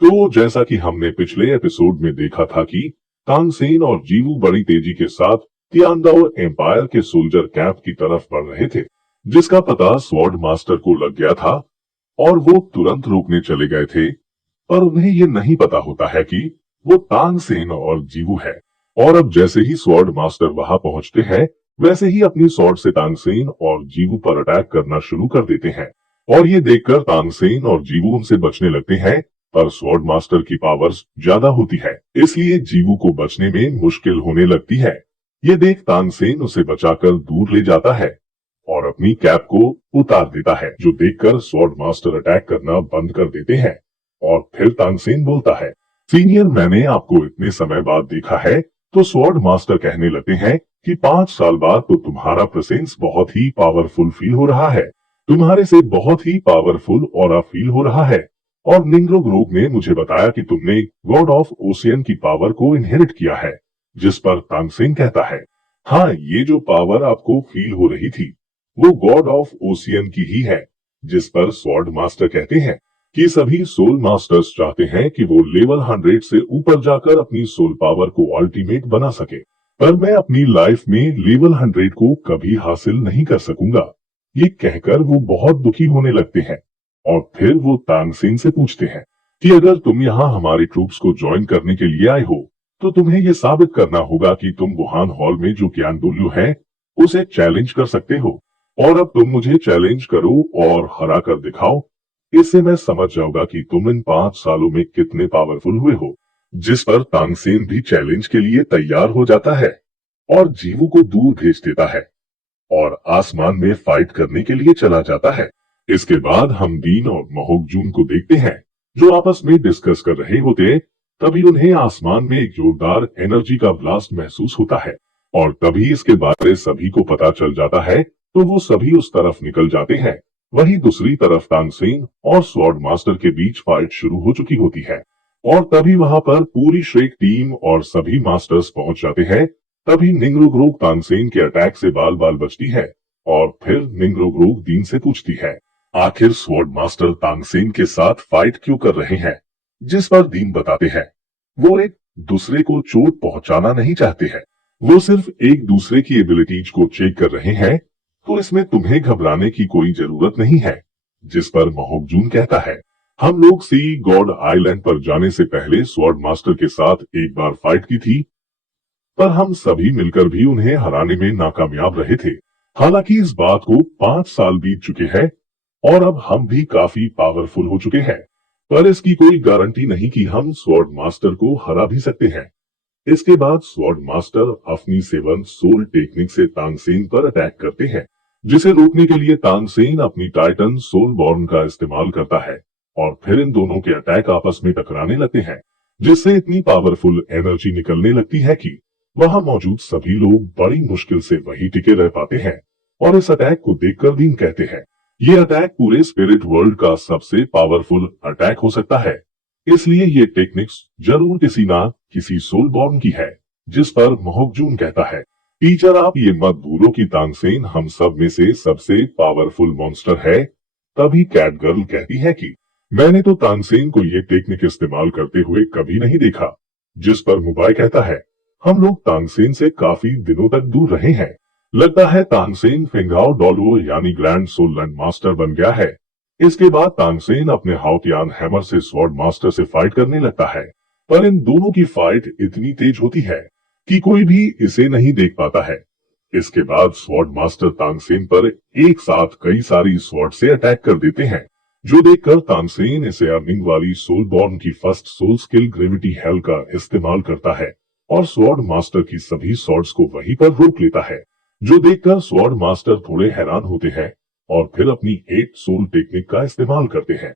तो जैसा कि हमने पिछले एपिसोड में देखा था कि तानसेन और जीवू बड़ी तेजी के साथ तियानडाओ एम्पायर के सोल्जर कैंप की तरफ बढ़ रहे थे, जिसका पता स्वॉर्ड मास्टर को लग गया था और वो तुरंत रोकने चले गए थे। पर उन्हें ये नहीं पता होता है कि वो तानसेन और जीवू है। और अब जैसे ही स्वॉर्ड मास्टर वहां पहुंचते हैं, वैसे ही अपनी स्वॉर्ड से तानसेन और जीवू पर अटैक करना शुरू कर देते हैं। और ये देखकर तानसेन और जीवू उनसे बचने लगते हैं, पर स्वॉर्ड मास्टर की पावर्स ज्यादा होती है, इसलिए जीवू को बचने में मुश्किल होने लगती है। ये देख तानसेन उसे बचाकर दूर ले जाता है और अपनी कैप को उतार देता है, जो देखकर स्वॉर्ड मास्टर अटैक करना बंद कर देते हैं। और फिर तानसेन बोलता है, सीनियर, मैंने आपको इतने समय बाद देखा है। तो स्वॉर्ड मास्टर कहने लगते हैं कि 5 साल बाद तो तुम्हारा प्रेजेंस बहुत ही पावरफुल फील हो रहा है। तुम्हारे से बहुत ही पावरफुल ऑरा फील हो रहा है। और निंग्रो ग्रुप ने मुझे बताया कि तुमने गॉड ऑफ ओशियन की पावर को इनहेरिट किया है। जिस पर तानसेन कहता है, हाँ, ये जो पावर आपको फील हो रही थी वो गॉड ऑफ ओशियन की ही है। जिस पर स्वॉर्ड मास्टर कहते हैं कि सभी सोल मास्टर्स चाहते हैं कि वो लेवल 100 से ऊपर जाकर अपनी सोल पावर को अल्टीमेट बना सके, पर मैं अपनी लाइफ में लेवल 100 को कभी हासिल नहीं कर सकूंगा। ये कहकर वो बहुत दुखी होने लगते हैं। और फिर वो तानसेन से पूछते हैं कि अगर तुम यहाँ हमारे ट्रूप्स को ज्वाइन करने के लिए आए हो, तो तुम्हें ये साबित करना होगा कि तुम वुहान हॉल में जो ज्ञानडोल्यू है उसे चैलेंज कर सकते हो। और अब तुम मुझे चैलेंज करो और हरा कर दिखाओ। इससे मैं समझ जाऊंगा कि तुम इन 5 सालों में कितने पावरफुल हुए हो। जिस पर तानसेन भी चैलेंज के लिए तैयार हो जाता है और जीवू को दूर भेज देता है और आसमान में फाइट करने के लिए चला जाता है। इसके बाद हम दीन और महोगजून को देखते हैं, जो आपस में डिस्कस कर रहे होते। तभी उन्हें आसमान में एक जोरदार एनर्जी का ब्लास्ट महसूस होता है और तभी इसके बारे सभी को पता चल जाता है, तो वो सभी उस तरफ निकल जाते हैं। वहीं दूसरी तरफ तानसेन और स्वॉर्ड मास्टर के बीच फाइट शुरू हो चुकी होती है और तभी वहां पर पूरी श्रेक टीम और सभी मास्टर्स पहुंच जाते हैं। तभी निंग्रोग्रोक तानसेन के अटैक से बाल बाल बचती है और फिर निंग्रोग्रोक दीन से पूछती है, आखिर स्वॉर्ड मास्टर तानसेन के साथ फाइट क्यों कर रहे हैं। जिस पर दीन बताते हैं, वो एक दूसरे को चोट पहुंचाना नहीं चाहते हैं, वो सिर्फ एक दूसरे की एबिलिटीज को चेक कर रहे हैं, तो इसमें तुम्हें घबराने की कोई जरूरत नहीं है। जिस पर महोगजून कहता है, हम लोग सी गॉड आइलैंड पर जाने से पहले स्वॉर्ड मास्टर के साथ एक बार फाइट की थी, पर हम सभी मिलकर भी उन्हें हराने में नाकामयाब रहे थे। हालांकि इस बात को 5 साल बीत चुके हैं और अब हम भी काफी पावरफुल हो चुके हैं, पर इसकी कोई गारंटी नहीं कि हम स्वॉर्ड मास्टर को हरा भी सकते हैं। इसके बाद स्वॉर्ड मास्टर अपनी 7 सोल टेक्निक से तानसेन पर अटैक करते हैं, जिसे रोकने के लिए तानसेन अपनी टाइटन सोल बॉर्न का इस्तेमाल करता है और फिर इन दोनों के अटैक आपस में टकराने लगते हैं, जिससे इतनी पावरफुल एनर्जी निकलने लगती है कि वहां मौजूद सभी लोग बड़ी मुश्किल से वहीं टिके रह पाते हैं। और इस अटैक को देखकर दीन कहते हैं, ये अटैक पूरे स्पिरिट वर्ल्ड का सबसे पावरफुल अटैक हो सकता है, इसलिए ये टेक्निक्स जरूर किसी ना किसी सोल बॉर्न की है। जिस पर महोगजून कहता है, टीचर, आप ये मत भूलो कि तानसेन हम सब में से सबसे पावरफुल मॉन्स्टर है। तभी कैट गर्ल कहती है कि मैंने तो तानसेन को ये टेक्निक इस्तेमाल करते हुए कभी नहीं देखा। जिस पर मुबाई कहता है, हम लोग तानसेन से काफी दिनों तक दूर रहे हैं। लगता है तानसेन फिंगाओ डॉलो यानी ग्रैंड सोल लैंड मास्टर बन गया है। इसके बाद तानसेन अपने हाउतियान हैमर से स्वॉर्ड मास्टर से फाइट करने लगता है, पर इन दोनों की फाइट इतनी तेज होती है कि कोई भी इसे नहीं देख पाता है। इसके बाद स्वॉर्ड मास्टर तानसेन पर एक साथ कई सारी स्वॉर्ड से अटैक कर देते हैं, जो देखकर तानसेन इसे अर्निंग वाली सोल बॉर्न की first soul skill gravity hell का इस्तेमाल करता है और स्वॉर्ड मास्टर की सभी स्वॉर्ड्स को वहीं पर रोक लेता है, जो देखकर स्वॉर्ड मास्टर थोड़े हैरान होते हैं और फिर अपनी 8 सोल टेक्निक का इस्तेमाल करते हैं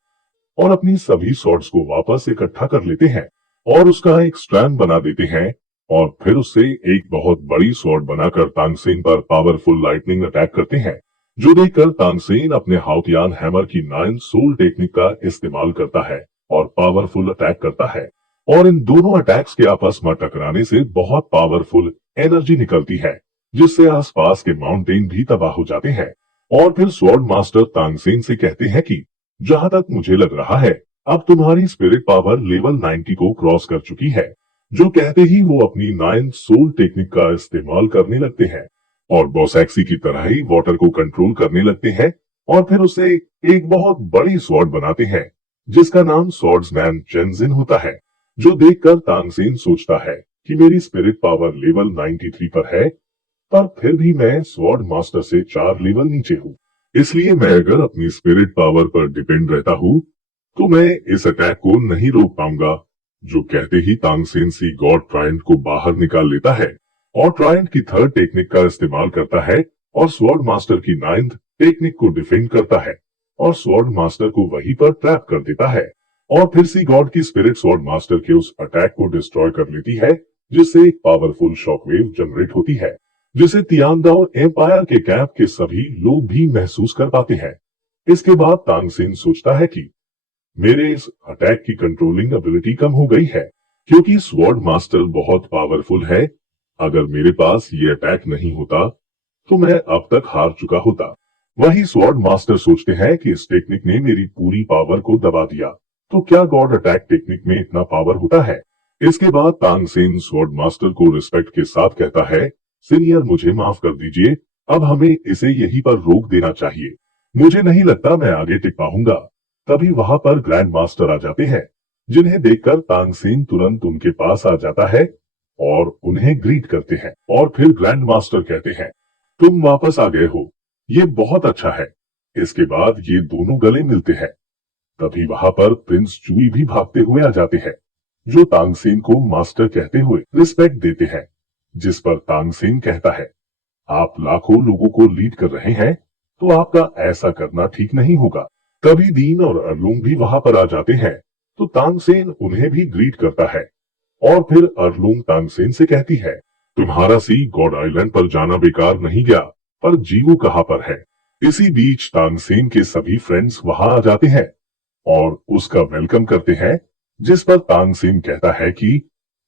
और अपनी सभी स्वॉर्ड्स को वापस इकट्ठा कर लेते हैं और उसका एक स्ट्रैंड बना देते हैं और फिर उससे एक बहुत बड़ी स्वॉर्ड बनाकर तानसेन पर पावरफुल लाइटनिंग अटैक करते हैं, जो देखकर तानसेन अपने हाउतियान हैमर की 9 सोल टेक्निक का इस्तेमाल करता है और पावरफुल अटैक करता है। और इन दोनों अटैक्स के आपस में टकराने से बहुत पावरफुल एनर्जी निकलती है, जिससे आसपास के माउंटेन भी तबाह हो जाते हैं। और फिर स्वॉर्ड मास्टर तानसेन से कहते हैं कि जहां तक मुझे लग रहा है अब तुम्हारी स्पिरिट पावर लेवल 90 को क्रॉस कर चुकी है। जो कहते ही वो अपनी 9 सोल टेक्निक का इस्तेमाल करने लगते हैं और बॉसैक्सी की तरह ही वाटर को कंट्रोल करने लगते हैं और फिर उसे एक बहुत बड़ी स्वॉर्ड बनाते हैं जिसका नाम स्वॉर्ड्समैन चेंजिन होता है। जो देखकर तानसेन सोचता है कि मेरी स्पिरिट पावर लेवल 93 पर है, पर फिर भी मैं स्वॉर्ड मास्टर से 4 लेवल नीचे हूँ। इसलिए मैं अगर अपनी स्पिरिट पावर पर डिपेंड रहता हूँ तो मैं इस अटैक को नहीं रोक पाऊंगा। जो कहते ही तांगसेन सी गॉड ट्रायंट को बाहर निकाल लेता है और ट्रायंट की थर्ड टेक्निक का इस्तेमाल करता है और स्वॉर्ड मास्टर की 9th टेक्निक को डिफेंड करता है और स्वॉर्ड मास्टर को वहीं पर ट्रैप कर देता है और फिर सी गॉड की स्पिरिट स्वॉर्ड मास्टर के उस अटैक को डिस्ट्रॉय कर लेती है जिससे एक पावरफुल शॉकवेव जनरेट होती है जिसे तियांदाओ एम्पायर के कैंप के सभी लोग भी महसूस कर पाते हैं। इसके बाद तांगसेन सोचता है कि मेरे इस अटैक की कंट्रोलिंग एबिलिटी कम हो गई है क्योंकि स्वॉर्ड मास्टर बहुत पावरफुल है। अगर मेरे पास ये अटैक नहीं होता तो मैं अब तक हार चुका होता। वही स्वॉर्ड मास्टर सोचते हैं कि इस टेक्निक ने मेरी पूरी पावर को दबा दिया, तो क्या गॉड अटैक टेक्निक में इतना पावर होता है। इसके बाद तांगसेन स्वॉर्ड मास्टर को रिस्पेक्ट के साथ कहता है, सीनियर मुझे माफ कर दीजिए, अब हमें इसे यहीं पर रोक देना चाहिए। मुझे नहीं लगता मैं आगे टिक पाऊंगा। तभी वहां पर ग्रैंड मास्टर आ जाते हैं जिन्हें देखकर तांगसेन तुरंत उनके पास आ जाता है और उन्हें ग्रीट करते हैं और फिर ग्रैंड मास्टर कहते हैं, तुम वापस आ गए हो, ये बहुत अच्छा है। इसके बाद ये दोनों गले मिलते हैं। तभी वहां पर प्रिंस चुई भी भागते हुए आ जाते हैं जो तांगसेन को मास्टर कहते हुए रिस्पेक्ट देते हैं, जिस पर तांगसेन कहता है, आप लाखों लोगों को लीड कर रहे हैं तो आपका ऐसा करना ठीक नहीं होगा। तभी दीन और अरलुंग भी वहां पर आ जाते हैं तो तांगसेन उन्हें भी ग्रीट करता है और फिर अरलुंग तांगसेन से कहती है, तुम्हारा सी गॉड आइलैंड पर जाना बेकार नहीं गया, पर जीवू कहाँ पर है। इसी बीच तांगसेन के सभी फ्रेंड्स वहां आ जाते हैं और उसका वेलकम करते हैं, जिस पर तांगसेन कहता है कि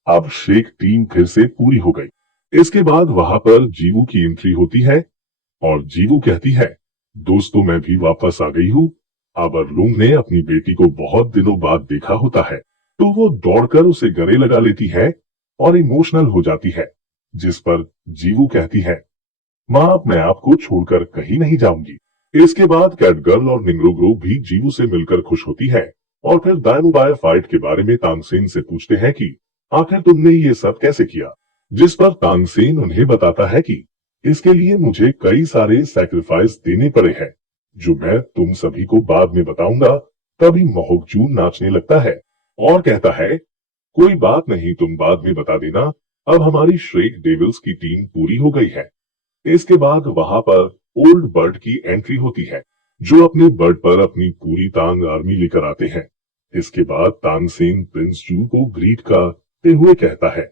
अब शेख टीम फिर से पूरी हो गई। इसके बाद वहां पर जीवू की एंट्री होती है और जीवू कहती है, दोस्तों मैं भी वापस आ गई हूँ। अब अरलुंग ने अपनी बेटी को बहुत दिनों बाद देखा होता है तो वो दौड़कर उसे गले लगा लेती है और इमोशनल हो जाती है, जिस पर जीवू कहती है, माँ मैं आपको छोड़कर कहीं नहीं जाऊंगी। इसके बाद कैटगर्ल और निंग्रो ग्रोव भी जीवू से मिलकर खुश होती है और फिर दायनुबाय फाइट के बारे में तांगसेन से पूछते हैं कि आखिर तुमने ये सब कैसे किया, जिस पर तांगसेन उन्हें बताता है कि इसके लिए मुझे कई सारे सैक्रिफाइस देने पड़े हैं जो मैं तुम सभी को बाद में बताऊंगा। तभी मोहकजून नाचने लगता है और कहता है, कोई बात नहीं, तुम बाद में बता देना, अब हमारी श्रेक डेविल्स की टीम पूरी हो गई है। इसके बाद वहां पर ओल्ड बर्ड की एंट्री होती है जो अपने बर्ड पर अपनी पूरी तांग आर्मी लेकर आते हैं। इसके बाद तांगसेन प्रिंस चू को ग्रीट करते हुए कहता है,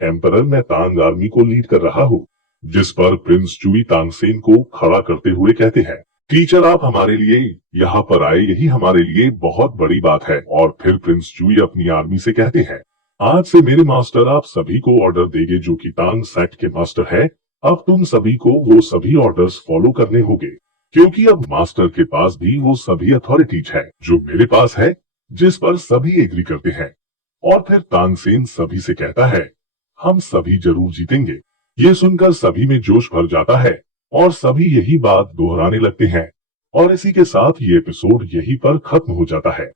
एम्परर मैं तांग आर्मी को लीड कर रहा हूँ, जिस पर प्रिंस चुई तांगसेन को खड़ा करते हुए कहते हैं, टीचर आप हमारे लिए यहाँ पर आए यही हमारे लिए बहुत बड़ी बात है। और फिर प्रिंस चुई अपनी आर्मी से कहते हैं, आज से मेरे मास्टर आप सभी को ऑर्डर देंगे जो कि तांग सेट के मास्टर है। अब तुम सभी को वो सभी ऑर्डर्स फॉलो करने होंगे क्योंकि अब मास्टर के पास भी वो सभी अथॉरिटीज है जो मेरे पास है, जिस पर सभी एग्री करते हैं। और फिर तांगसेन सभी से कहता है, हम सभी जरूर जीतेंगे। ये सुनकर सभी में जोश भर जाता है और सभी यही बात दोहराने लगते हैं और इसी के साथ ये एपिसोड यहीं पर खत्म हो जाता है।